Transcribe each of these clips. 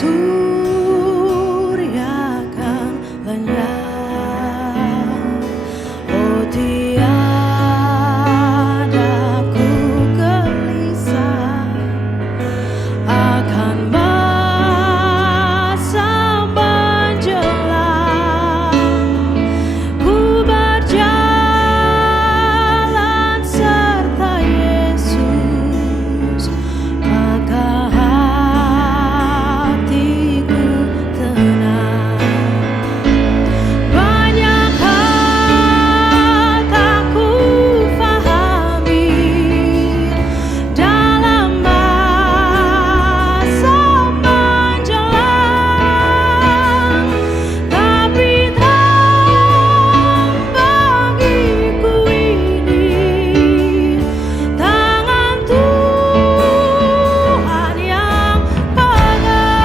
surya kan lenyap. Oh tiada ku gelisah akan masa menjelang. Ku berjalan serta Yesus, maka hatiku tenang. Banyak hal tak ku fahami dalam masa menjelang, tapi terang bagiku ini tangan Tuhan yang pegang.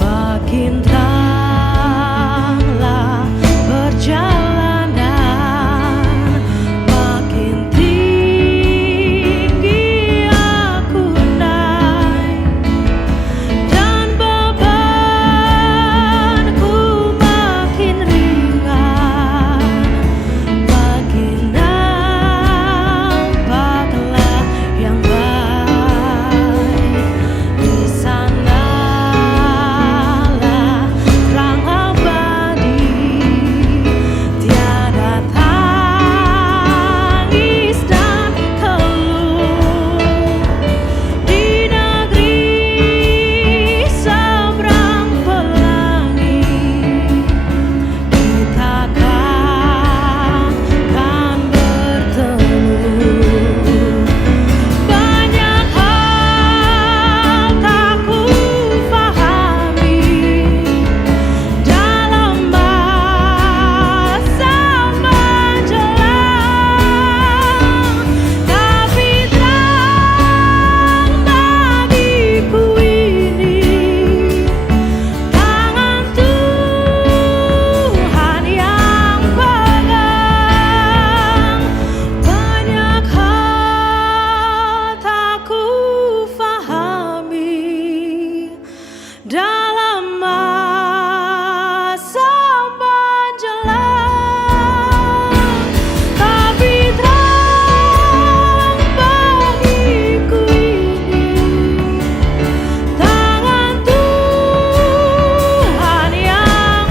Makin teranglah perjalanan, makin tinggi aku naik, dan bebanku makin ringan. Makin nampaklah yang baik. Di sanalah terang abadi, tiada tangis dan keluh. Di negeri seberang pelangi, kita kan bertemu. Banyak hal tak ku fahami dalam masa menjelang, tapi terang bagiku ini tangan Tuhan yang pegang. Banyak hal tak ku fahami dalam masa menjelang, tapi terang bagiku ini tangan Tuhan yang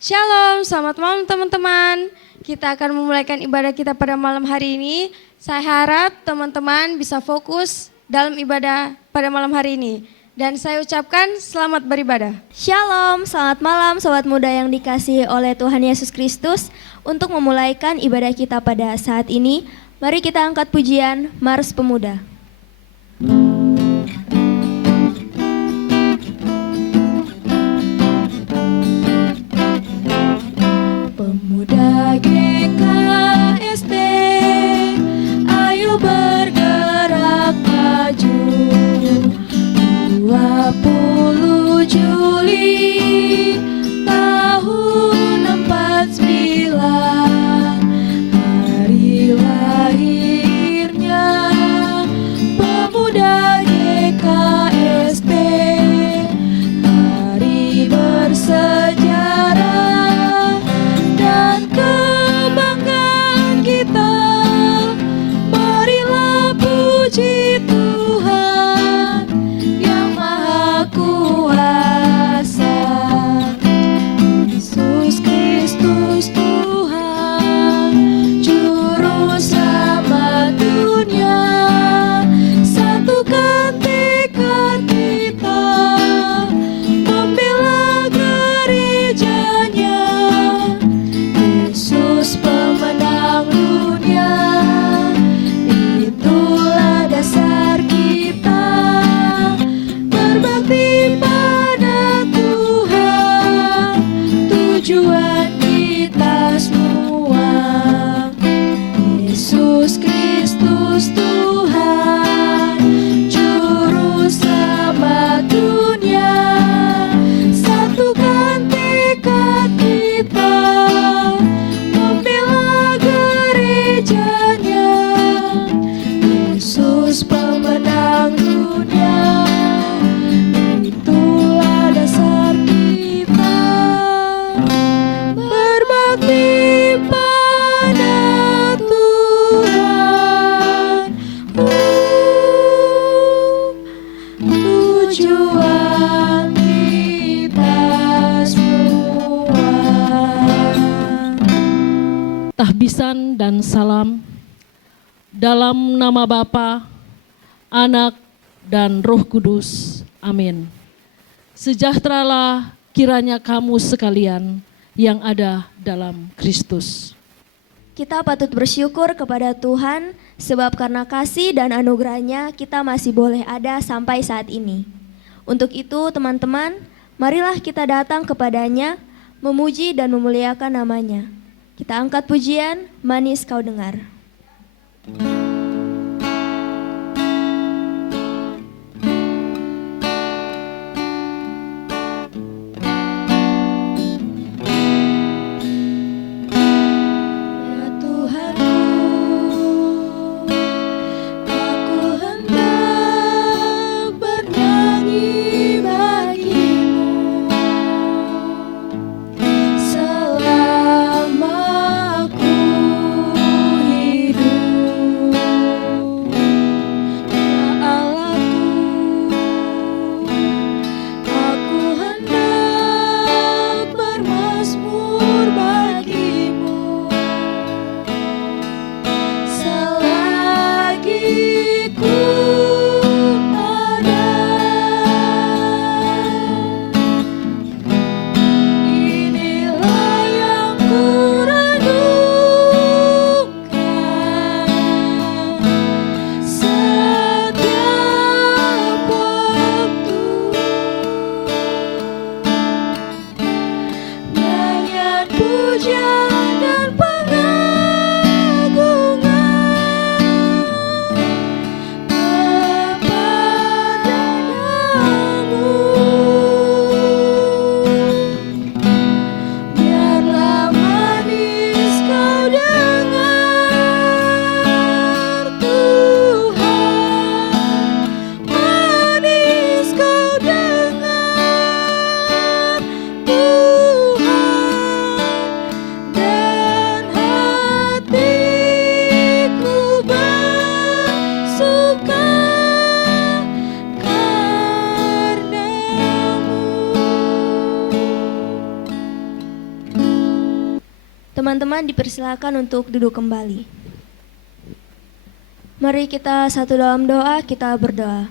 Shalom, selamat malam teman-teman. Kita akan memulaikan ibadah kita pada malam hari ini. Saya harap teman-teman bisa fokus dalam ibadah pada malam hari ini. Dan saya ucapkan selamat beribadah. Shalom, selamat malam sobat muda yang dikasihi oleh Tuhan Yesus Kristus. Untuk memulaikan ibadah kita pada saat ini, mari kita angkat pujian Mars Pemuda. Pemuda GKSD, ayo bergerak maju. 20 Juli tahun 49, hari lahirnya tahbisan dan salam dalam nama Bapa, Anak, dan Roh Kudus. Amin. Sejahteralah kiranya kamu sekalian yang ada dalam Kristus. Kita patut bersyukur kepada Tuhan sebab karena kasih dan anugerahnya kita masih boleh ada sampai saat ini. Untuk itu teman-teman, marilah kita datang kepadanya, memuji dan memuliakan namanya. Kita angkat pujian, Manis Kau Dengar. Teman-teman dipersilakan untuk duduk kembali. Mari kita satu dalam doa, kita berdoa.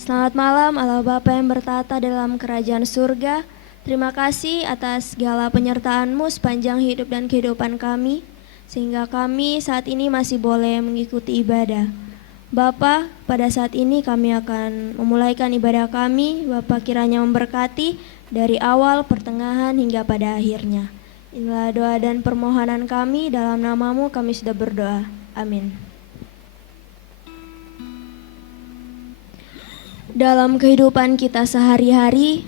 Selamat malam Allah Bapa yang bertata dalam kerajaan surga. Terima kasih atas segala penyertaan-Mu sepanjang hidup dan kehidupan kami, sehingga kami saat ini masih boleh mengikuti ibadah. Bapa, pada saat ini kami akan memulaikan ibadah kami. Bapa kiranya memberkati dari awal, pertengahan, hingga pada akhirnya. Inilah doa dan permohonan kami, dalam nama-Mu kami sudah berdoa. Amin. Dalam kehidupan kita sehari-hari,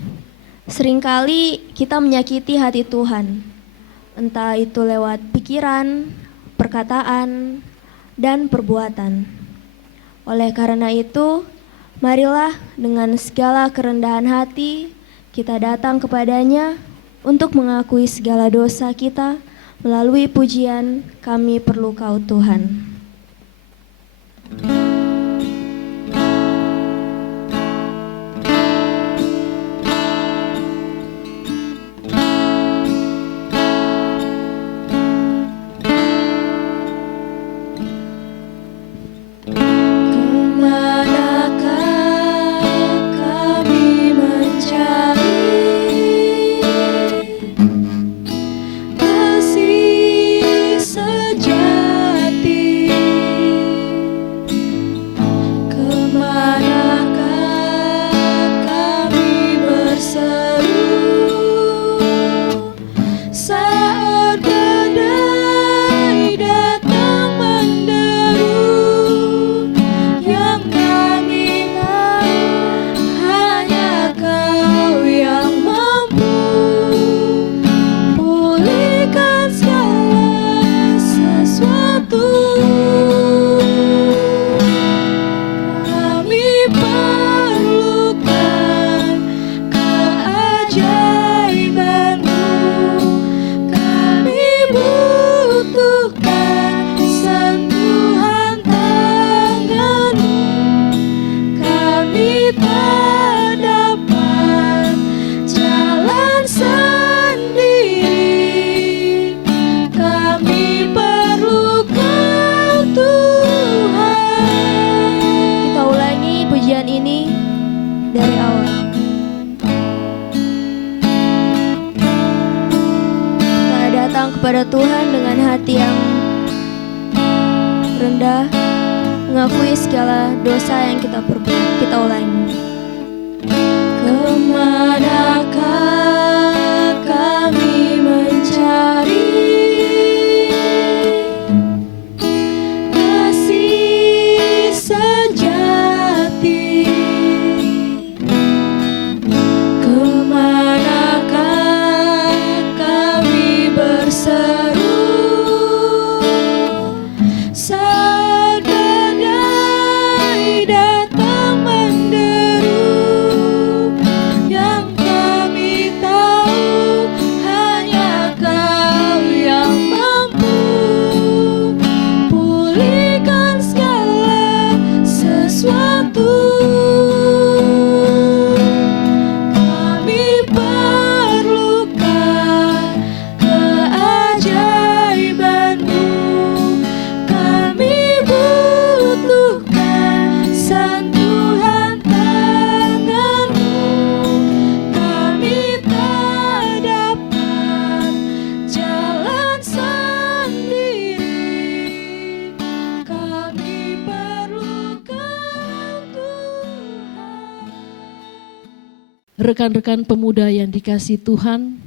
seringkali kita menyakiti hati Tuhan. Entah itu lewat pikiran, perkataan, dan perbuatan. Oleh karena itu, marilah dengan segala kerendahan hati kita datang kepadanya untuk mengakui segala dosa kita melalui pujian Kami Perlu Kau Tuhan. Kami kepada Tuhan dengan hati yang rendah, mengakui segala dosa yang kita perbuat, kita ulangi. Kemanakah kami mencari kasih sejati? Kemanakah kami berseru saat badai datang menderu? Yang kami tahu hanya Kau yang mampu pulihkan segala sesuatu. Kami perlukan keajaiban-Mu, kami butuhkan sentuhan tangan-Mu. Kami tak dapat jalan sendiri, kami perlukan Tuhan. Rekan-rekan pemuda yang dikasihi Tuhan,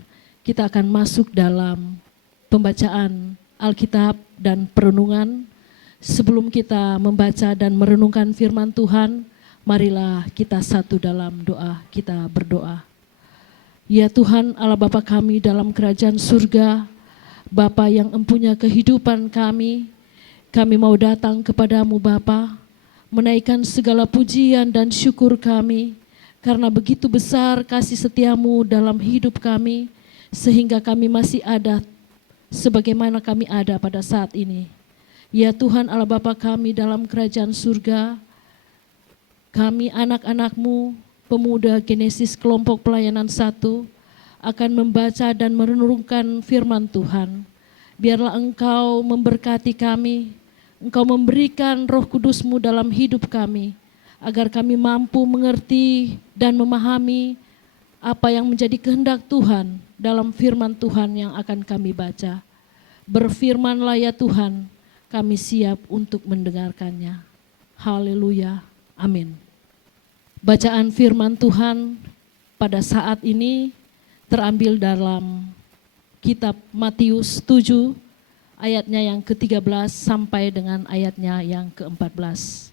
kita akan masuk dalam pembacaan Alkitab dan perenungan. Sebelum kita membaca dan merenungkan firman Tuhan, marilah kita satu dalam doa, kita berdoa. Ya Tuhan Allah Bapa kami dalam kerajaan surga, Bapa yang empunya kehidupan kami mau datang kepadamu Bapa, menaikkan segala pujian dan syukur kami, karena begitu besar kasih setiamu dalam hidup kami, sehingga kami masih ada sebagaimana kami ada pada saat ini. Ya Tuhan Allah Bapa kami dalam kerajaan surga, kami anak-anak-Mu, pemuda Genesis kelompok pelayanan 1, akan membaca dan merenungkan firman Tuhan. Biarlah Engkau memberkati kami, Engkau memberikan Roh Kudus-Mu dalam hidup kami, agar kami mampu mengerti dan memahami apa yang menjadi kehendak Tuhan dalam firman Tuhan yang akan kami baca. Berfirmanlah ya Tuhan, kami siap untuk mendengarkannya. Haleluya, amin. Bacaan firman Tuhan pada saat ini terambil dalam kitab Matius 7, ayatnya yang ke-13 sampai dengan ayatnya yang ke-14.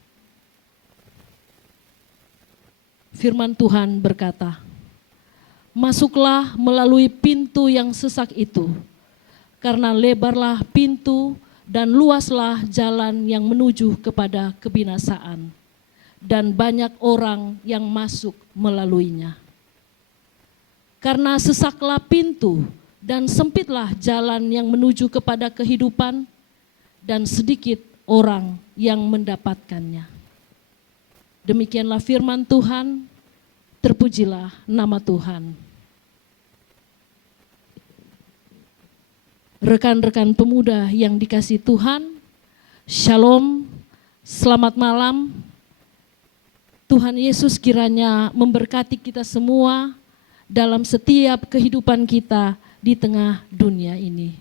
Firman Tuhan berkata, "Masuklah melalui pintu yang sesak itu, karena lebarlah pintu dan luaslah jalan yang menuju kepada kebinasaan, dan banyak orang yang masuk melaluinya. Karena sesaklah pintu dan sempitlah jalan yang menuju kepada kehidupan, dan sedikit orang yang mendapatkannya." Demikianlah firman Tuhan, terpujilah nama Tuhan. Rekan-rekan pemuda yang dikasihi Tuhan, Shalom, selamat malam. Tuhan Yesus kiranya memberkati kita semua dalam setiap kehidupan kita di tengah dunia ini.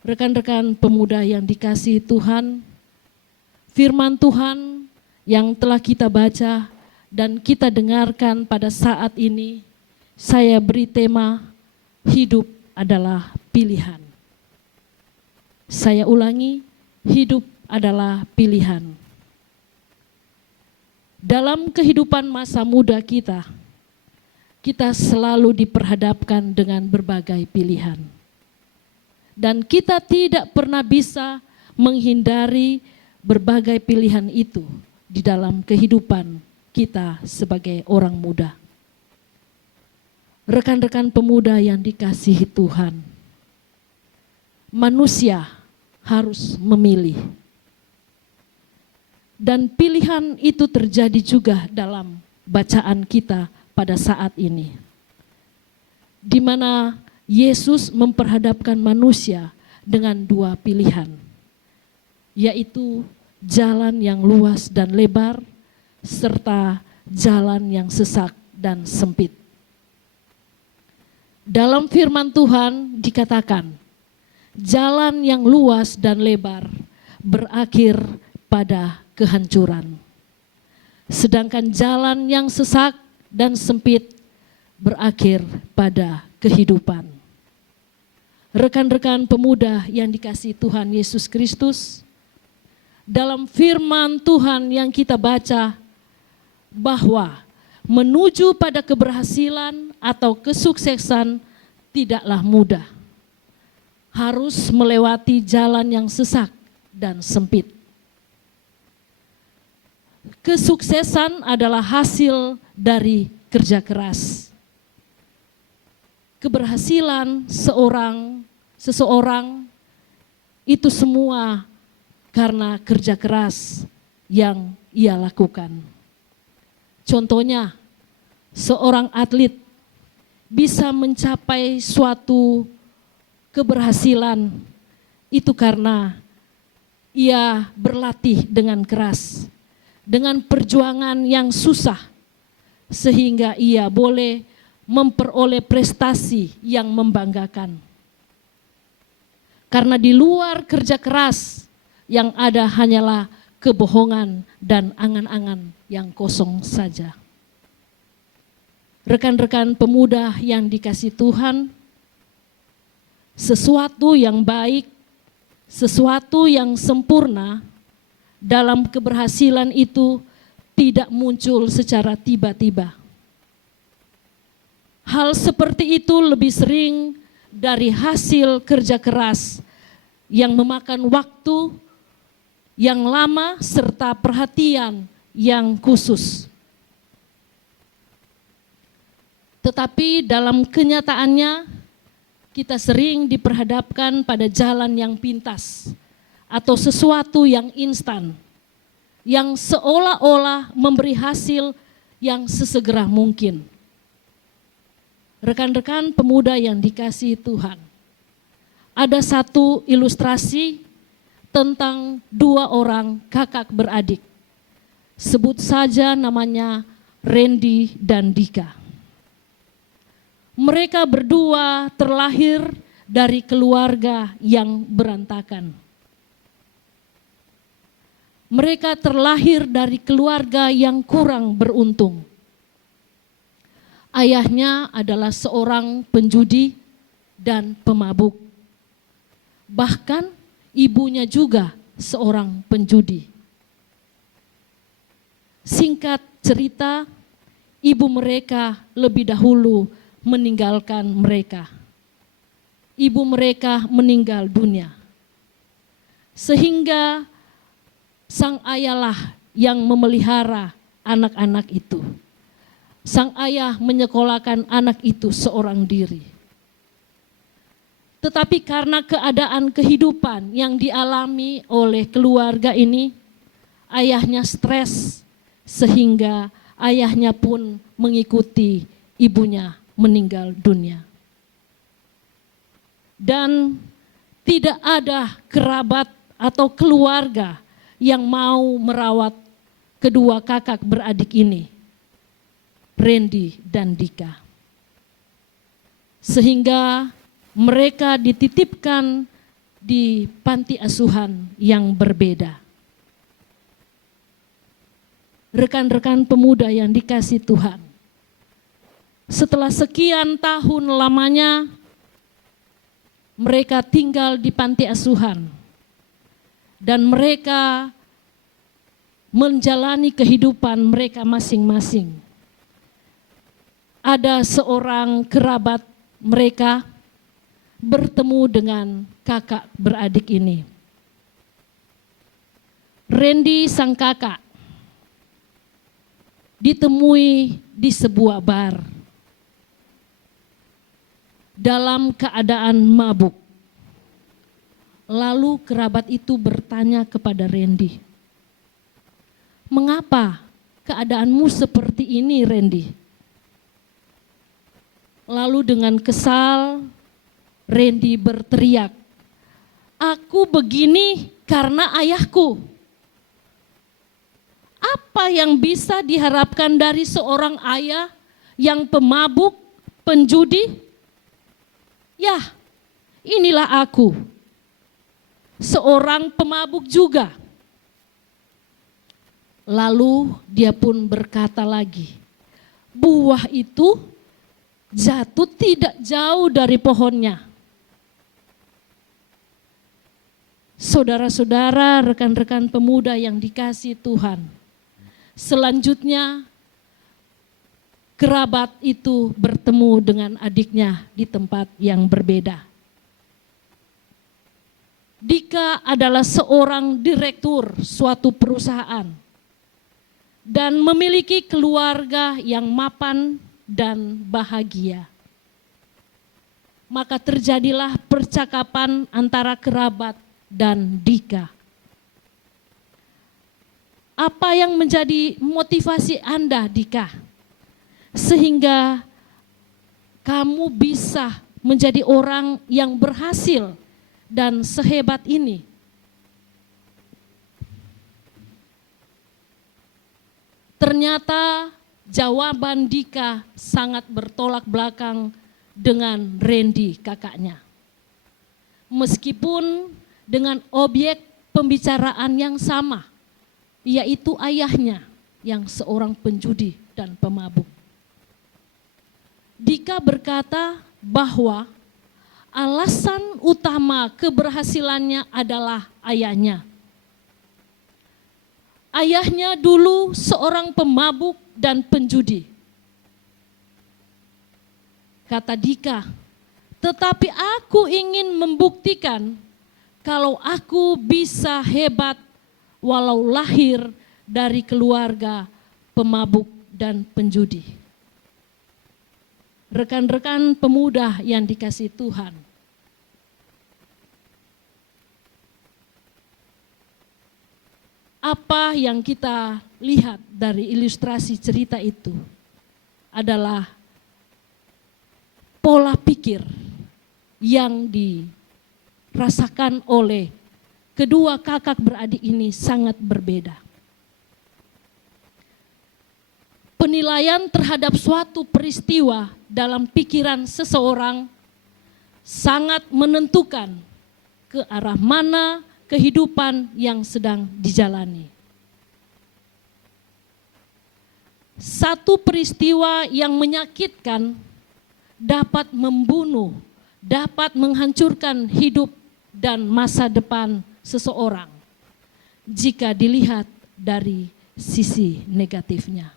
Rekan-rekan pemuda yang dikasihi Tuhan, firman Tuhan yang telah kita baca dan kita dengarkan pada saat ini, saya beri tema, hidup adalah pilihan. Saya ulangi, hidup adalah pilihan. Dalam kehidupan masa muda kita selalu diperhadapkan dengan berbagai pilihan. Dan kita tidak pernah bisa menghindari berbagai pilihan itu di dalam kehidupan kita sebagai orang muda. Rekan-rekan pemuda yang dikasihi Tuhan, manusia harus memilih. Dan pilihan itu terjadi juga dalam bacaan kita pada saat ini, di mana Yesus memperhadapkan manusia dengan dua pilihan, yaitu jalan yang luas dan lebar, serta jalan yang sesak dan sempit. Dalam firman Tuhan dikatakan, jalan yang luas dan lebar berakhir pada kehancuran. Sedangkan jalan yang sesak dan sempit berakhir pada kehidupan. Rekan-rekan pemuda yang dikasihi Tuhan Yesus Kristus, dalam firman Tuhan yang kita baca bahwa menuju pada keberhasilan atau kesuksesan tidaklah mudah. Harus melewati jalan yang sesak dan sempit. Kesuksesan adalah hasil dari kerja keras. Keberhasilan seseorang itu semua karena kerja keras yang ia lakukan. Contohnya, seorang atlet bisa mencapai suatu keberhasilan itu karena ia berlatih dengan keras, dengan perjuangan yang susah, sehingga ia boleh memperoleh prestasi yang membanggakan. Karena di luar kerja keras, yang ada hanyalah kebohongan dan angan-angan yang kosong saja. Rekan-rekan pemuda yang dikasihi Tuhan, sesuatu yang baik, sesuatu yang sempurna dalam keberhasilan itu tidak muncul secara tiba-tiba. Hal seperti itu lebih sering dari hasil kerja keras yang memakan waktu yang lama serta perhatian yang khusus. Tetapi dalam kenyataannya kita sering diperhadapkan pada jalan yang pintas atau sesuatu yang instan, yang seolah-olah memberi hasil yang sesegera mungkin. Rekan-rekan pemuda yang dikasihi Tuhan, ada satu ilustrasi tentang dua orang kakak beradik. Sebut saja namanya Randy dan Dika. Mereka berdua terlahir dari keluarga yang berantakan. Mereka terlahir dari keluarga yang kurang beruntung. Ayahnya adalah seorang penjudi dan pemabuk. Bahkan ibunya juga seorang penjudi. Singkat cerita, ibu mereka lebih dahulu meninggalkan mereka. Ibu mereka meninggal dunia. Sehingga sang ayahlah yang memelihara anak-anak itu. Sang ayah menyekolahkan anak itu seorang diri. Tetapi karena keadaan kehidupan yang dialami oleh keluarga ini, ayahnya stres sehingga ayahnya pun mengikuti ibunya meninggal dunia. Dan tidak ada kerabat atau keluarga yang mau merawat kedua kakak beradik ini, Randy dan Dika. Sehingga mereka dititipkan di panti asuhan yang berbeda. Rekan-rekan pemuda yang dikasihi Tuhan, setelah sekian tahun lamanya mereka tinggal di panti asuhan dan mereka menjalani kehidupan mereka masing-masing. Ada seorang kerabat mereka bertemu dengan kakak beradik ini. Randy sang kakak ditemui di sebuah bar dalam keadaan mabuk. Lalu kerabat itu bertanya kepada Randy, "Mengapa keadaanmu seperti ini, Randy?" Lalu dengan kesal, Randy berteriak, "Aku begini karena ayahku." Apa yang bisa diharapkan dari seorang ayah yang pemabuk, penjudi? Ya, inilah aku seorang pemabuk juga. Lalu dia pun berkata lagi, buah itu jatuh tidak jauh dari pohonnya. Saudara-saudara, rekan-rekan pemuda yang dikasihi Tuhan, selanjutnya kerabat itu bertemu dengan adiknya di tempat yang berbeda. Dika adalah seorang direktur suatu perusahaan dan memiliki keluarga yang mapan dan bahagia. Maka terjadilah percakapan antara kerabat dan Dika. Apa yang menjadi motivasi Anda, Dika, sehingga kamu bisa menjadi orang yang berhasil dan sehebat ini? Ternyata jawaban Dika sangat bertolak belakang dengan Randy, kakaknya. Meskipun dengan objek pembicaraan yang sama, yaitu ayahnya yang seorang penjudi dan pemabuk. Dika berkata bahwa alasan utama keberhasilannya adalah ayahnya. Ayahnya dulu seorang pemabuk dan penjudi. Kata Dika, tetapi aku ingin membuktikan kalau aku bisa hebat walau lahir dari keluarga pemabuk dan penjudi. Rekan-rekan pemuda yang dikasihi Tuhan, apa yang kita lihat dari ilustrasi cerita itu adalah pola pikir yang dirasakan oleh kedua kakak beradik ini sangat berbeda. Penilaian terhadap suatu peristiwa dalam pikiran seseorang sangat menentukan ke arah mana kehidupan yang sedang dijalani. Satu peristiwa yang menyakitkan dapat membunuh, dapat menghancurkan hidup dan masa depan seseorang jika dilihat dari sisi negatifnya.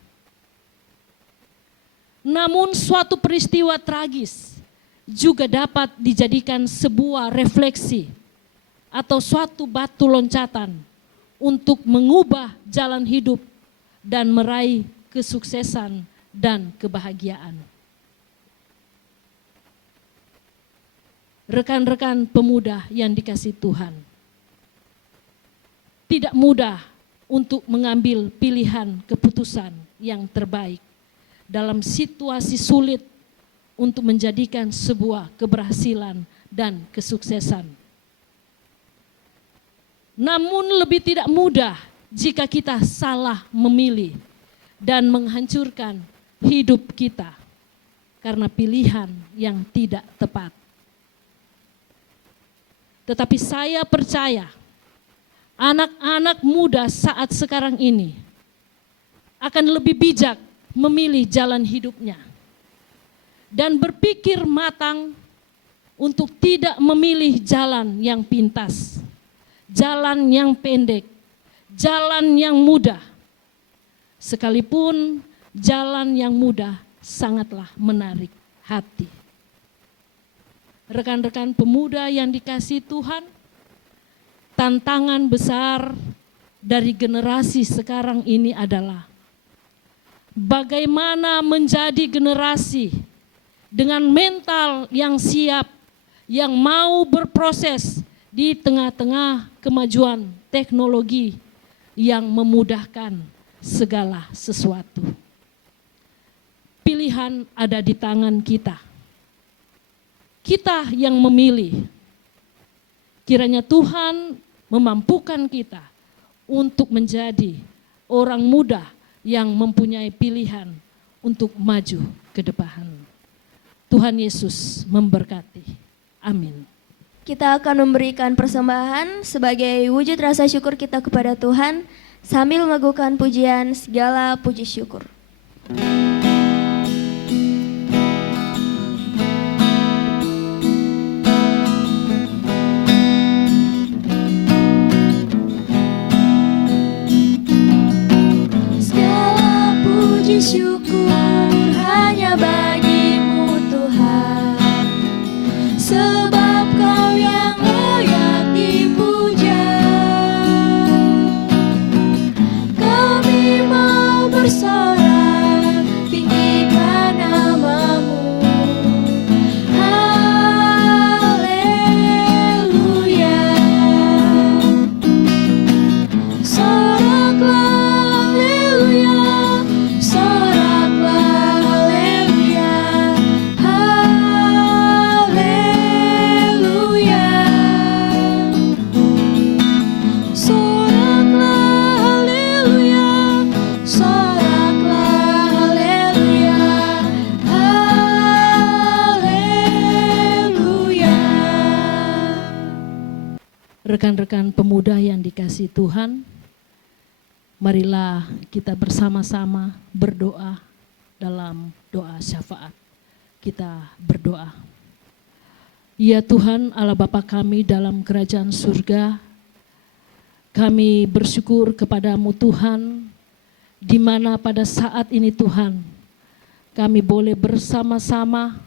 Namun suatu peristiwa tragis juga dapat dijadikan sebuah refleksi atau suatu batu loncatan untuk mengubah jalan hidup dan meraih kesuksesan dan kebahagiaan. Rekan-rekan pemuda yang dikasihi Tuhan, tidak mudah untuk mengambil pilihan keputusan yang terbaik dalam situasi sulit untuk menjadikan sebuah keberhasilan dan kesuksesan. Namun lebih tidak mudah jika kita salah memilih dan menghancurkan hidup kita karena pilihan yang tidak tepat. Tetapi saya percaya anak-anak muda saat sekarang ini akan lebih bijak memilih jalan hidupnya dan berpikir matang untuk tidak memilih jalan yang pintas, jalan yang pendek, jalan yang mudah. Sekalipun jalan yang mudah sangatlah menarik hati. Rekan-rekan pemuda yang dikasihi Tuhan, tantangan besar dari generasi sekarang ini adalah bagaimana menjadi generasi dengan mental yang siap, yang mau berproses di tengah-tengah kemajuan teknologi yang memudahkan segala sesuatu. Pilihan ada di tangan kita. Kita yang memilih. Kiranya Tuhan memampukan kita untuk menjadi orang muda yang mempunyai pilihan untuk maju ke depan. Tuhan Yesus memberkati. Amin. Kita akan memberikan persembahan sebagai wujud rasa syukur kita kepada Tuhan sambil melakukan pujian segala puji syukur. Segala puji syukur hanya bagimu Tuhan, sebab Kau yang layak dipuja. Kami mau bersorak tinggikan namamu. Haleluya. Soraklah haleluya, soraklah haleluya, haleluya. Soraklah haleluya, soraklah haleluya, haleluya. Rekan-rekan pemuda yang dikasihi Tuhan, marilah kita bersama-sama berdoa dalam doa syafaat. Kita berdoa. Ya Tuhan Allah Bapa kami dalam kerajaan surga, kami bersyukur kepadamu Tuhan, di mana pada saat ini Tuhan, kami boleh bersama-sama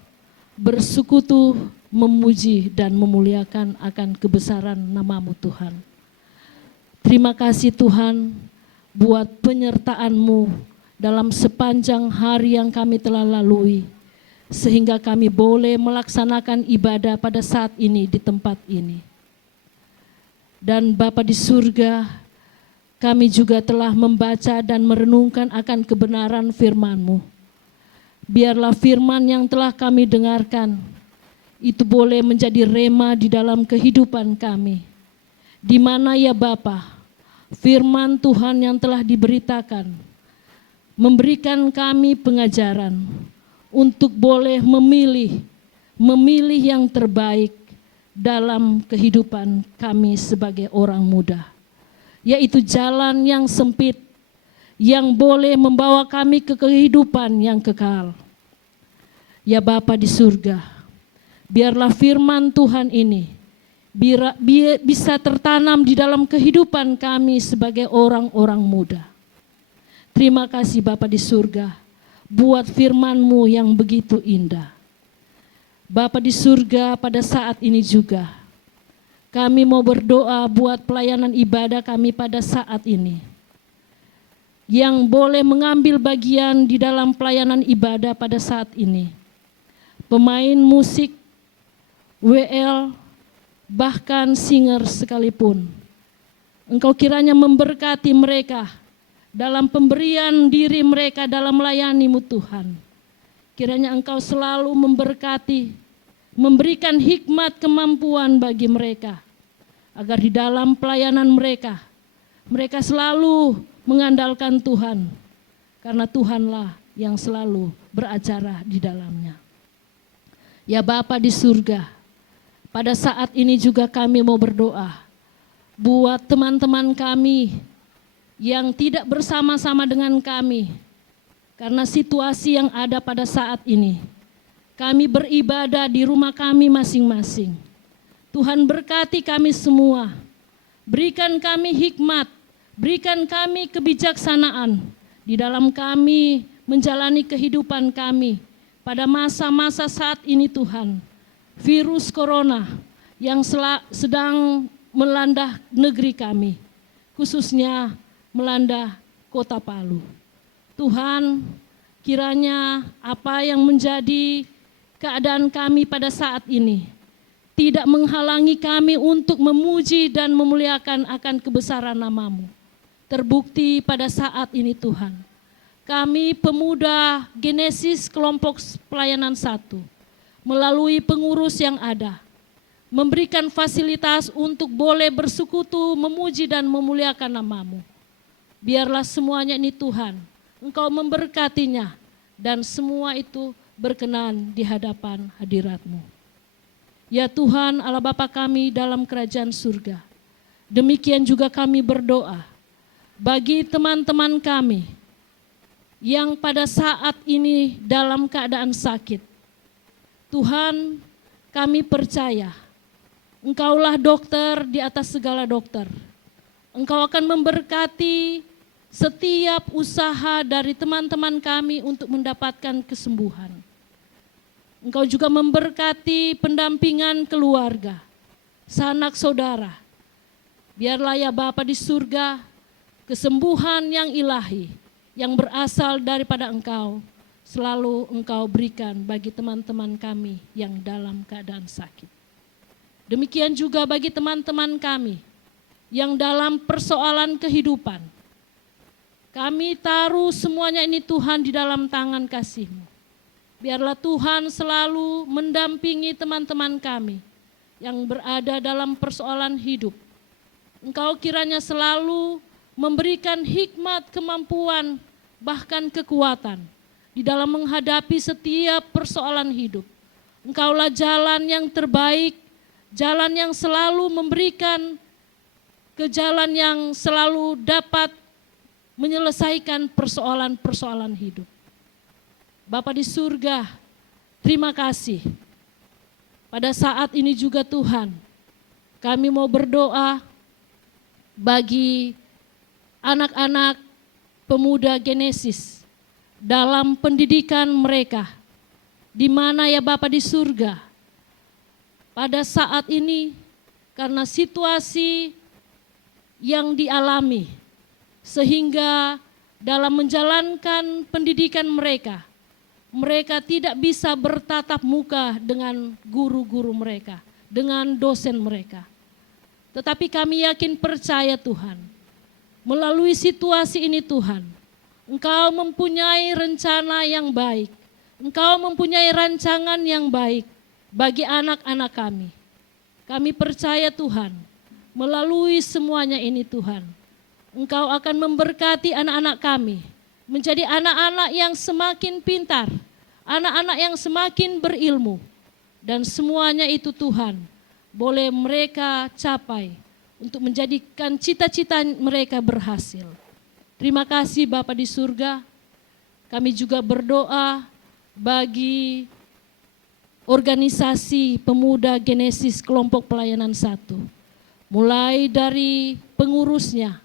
bersekutu, memuji dan memuliakan akan kebesaran namamu Tuhan. Terima kasih Tuhan buat penyertaan-Mu dalam sepanjang hari yang kami telah lalui, sehingga kami boleh melaksanakan ibadah pada saat ini di tempat ini. Dan Bapa di surga, kami juga telah membaca dan merenungkan akan kebenaran firman-Mu. Biarlah firman yang telah kami dengarkan, itu boleh menjadi rema di dalam kehidupan kami. Di mana ya Bapa, firman Tuhan yang telah diberitakan, memberikan kami pengajaran untuk boleh memilih yang terbaik dalam kehidupan kami sebagai orang muda. Yaitu jalan yang sempit, yang boleh membawa kami ke kehidupan yang kekal. Ya Bapa di surga, biarlah firman Tuhan ini bisa tertanam di dalam kehidupan kami sebagai orang-orang muda. Terima kasih Bapa di surga, buat firman-Mu yang begitu indah. Bapa di surga, pada saat ini juga, kami mau berdoa buat pelayanan ibadah kami pada saat ini. Yang boleh mengambil bagian di dalam pelayanan ibadah pada saat ini. Pemain musik, WL, bahkan singer sekalipun. Engkau kiranya memberkati mereka dalam pemberian diri mereka dalam melayani-Mu Tuhan. Kiranya Engkau selalu memberkati, memberikan hikmat kemampuan bagi mereka, agar di dalam pelayanan mereka, mereka selalu mengandalkan Tuhan, karena Tuhanlah yang selalu beracara di dalamnya. Ya Bapa di surga, pada saat ini juga kami mau berdoa buat teman-teman kami yang tidak bersama-sama dengan kami karena situasi yang ada pada saat ini. Kami beribadah di rumah kami masing-masing. Tuhan berkati kami semua, berikan kami hikmat, berikan kami kebijaksanaan di dalam kami menjalani kehidupan kami pada masa-masa saat ini Tuhan. Virus corona yang sedang melanda negeri kami, khususnya melanda Kota Palu. Tuhan, kiranya apa yang menjadi keadaan kami pada saat ini tidak menghalangi kami untuk memuji dan memuliakan akan kebesaran nama-Mu. Terbukti pada saat ini Tuhan, kami pemuda Genesis kelompok pelayanan 1, melalui pengurus yang ada, memberikan fasilitas untuk boleh bersekutu, memuji dan memuliakan nama-Mu. Biarlah semuanya ini Tuhan, Engkau memberkatinya, dan semua itu berkenan di hadapan hadirat-Mu. Ya Tuhan Allah Bapa kami dalam kerajaan surga. Demikian juga kami berdoa bagi teman-teman kami yang pada saat ini dalam keadaan sakit. Tuhan, kami percaya Engkaulah dokter di atas segala dokter. Engkau akan memberkati setiap usaha dari teman-teman kami untuk mendapatkan kesembuhan. Engkau juga memberkati pendampingan keluarga, sanak saudara. Biarlah ya Bapa di surga, kesembuhan yang ilahi, yang berasal daripada Engkau, selalu Engkau berikan bagi teman-teman kami yang dalam keadaan sakit. Demikian juga bagi teman-teman kami yang dalam persoalan kehidupan. Kami taruh semuanya ini Tuhan di dalam tangan kasih-Mu. Biarlah Tuhan selalu mendampingi teman-teman kami yang berada dalam persoalan hidup. Engkau kiranya selalu memberikan hikmat, kemampuan, bahkan kekuatan di dalam menghadapi setiap persoalan hidup. Engkaulah jalan yang terbaik, jalan yang selalu memberikan ke jalan yang selalu dapat menyelesaikan persoalan-persoalan hidup. Bapa di surga, terima kasih. Pada saat ini juga Tuhan, kami mau berdoa bagi anak-anak pemuda Genesis dalam pendidikan mereka, di mana ya Bapa di surga, pada saat ini karena situasi yang dialami, sehingga dalam menjalankan pendidikan mereka, mereka tidak bisa bertatap muka dengan guru-guru mereka, dengan dosen mereka. Tetapi kami yakin percaya Tuhan, melalui situasi ini Tuhan, Engkau mempunyai rencana yang baik, Engkau mempunyai rancangan yang baik bagi anak-anak kami. Kami percaya Tuhan, melalui semuanya ini Tuhan, Engkau akan memberkati anak-anak kami, menjadi anak-anak yang semakin pintar, anak-anak yang semakin berilmu, dan semuanya itu Tuhan, boleh mereka capai untuk menjadikan cita-cita mereka berhasil. Terima kasih Bapa di surga, kami juga berdoa bagi organisasi pemuda Genesis kelompok pelayanan 1. Mulai dari pengurusnya,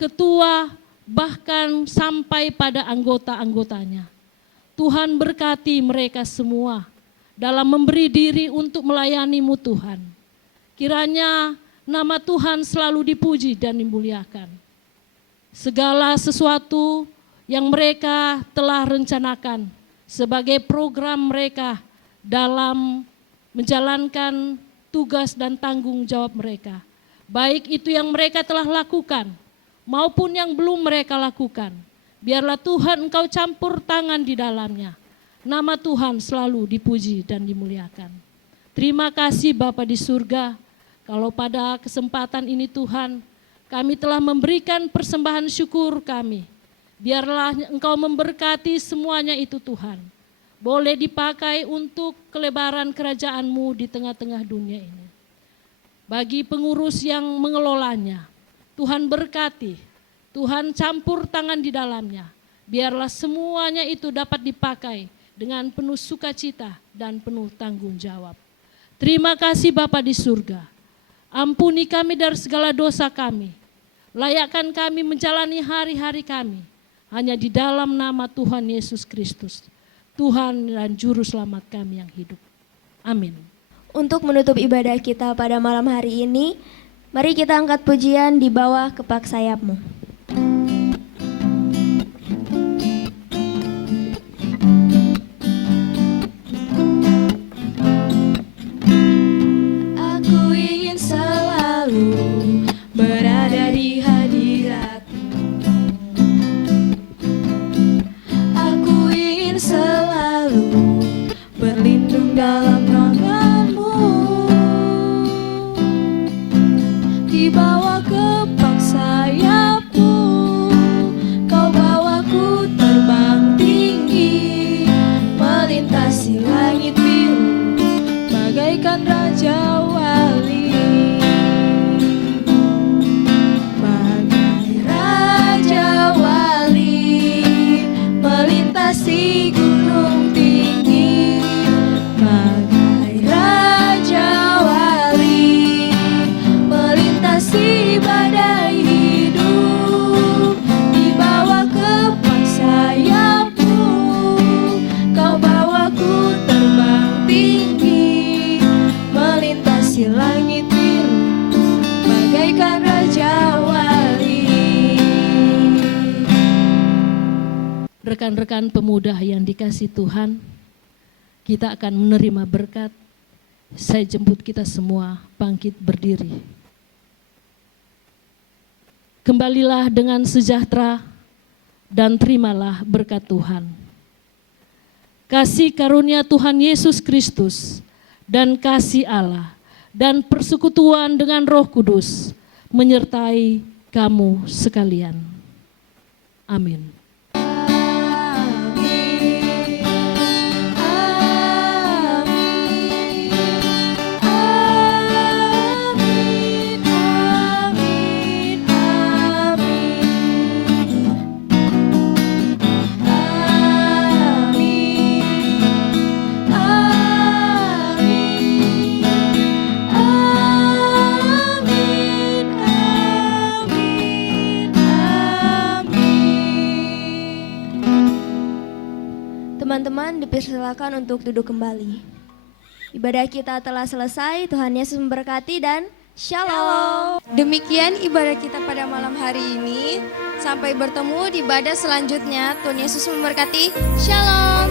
ketua, bahkan sampai pada anggota-anggotanya. Tuhan berkati mereka semua dalam memberi diri untuk melayani-Mu Tuhan. Kiranya nama Tuhan selalu dipuji dan dimuliakan. Segala sesuatu yang mereka telah rencanakan sebagai program mereka dalam menjalankan tugas dan tanggung jawab mereka. Baik itu yang mereka telah lakukan maupun yang belum mereka lakukan. Biarlah Tuhan Engkau campur tangan di dalamnya. Nama Tuhan selalu dipuji dan dimuliakan. Terima kasih Bapa di surga, kalau pada kesempatan ini Tuhan, kami telah memberikan persembahan syukur kami. Biarlah Engkau memberkati semuanya itu Tuhan. Boleh dipakai untuk kelebaran kerajaan-Mu di tengah-tengah dunia ini. Bagi pengurus yang mengelolanya, Tuhan berkati, Tuhan campur tangan di dalamnya. Biarlah semuanya itu dapat dipakai dengan penuh sukacita dan penuh tanggung jawab. Terima kasih Bapa di surga. Ampuni kami dari segala dosa kami. Layakkan kami menjalani hari-hari kami hanya di dalam nama Tuhan Yesus Kristus, Tuhan dan Juru Selamat kami yang hidup. Amin. Untuk menutup ibadah kita pada malam hari ini, mari kita angkat pujian di bawah kepak sayap-Mu. Aku ingin selalu berada di hadirat-Mu. Aku ingin selalu berlindung dalam naungan-Mu. Di bawah kepak sayap-Mu bagaikan raja wali. Bagai raja wali melintasi gunung tinggi. Bagai raja wali melintasi badai hidup. Dibawa kepak sayapmu, kau bawaku terbang tinggi, melintasi langit biru bagaikan raja wali. Rekan-rekan pemuda yang dikasih Tuhan, kita akan menerima berkat. Saya jemput kita semua bangkit berdiri. Kembalilah dengan sejahtera dan terimalah berkat Tuhan. Kasih karunia Tuhan Yesus Kristus dan kasih Allah dan persekutuan dengan Roh Kudus menyertai kamu sekalian. Amin. Teman-teman dipersilakan untuk duduk kembali. Ibadah kita telah selesai, Tuhan Yesus memberkati dan shalom. Demikian ibadah kita pada malam hari ini. Sampai bertemu di ibadah selanjutnya. Tuhan Yesus memberkati. Shalom.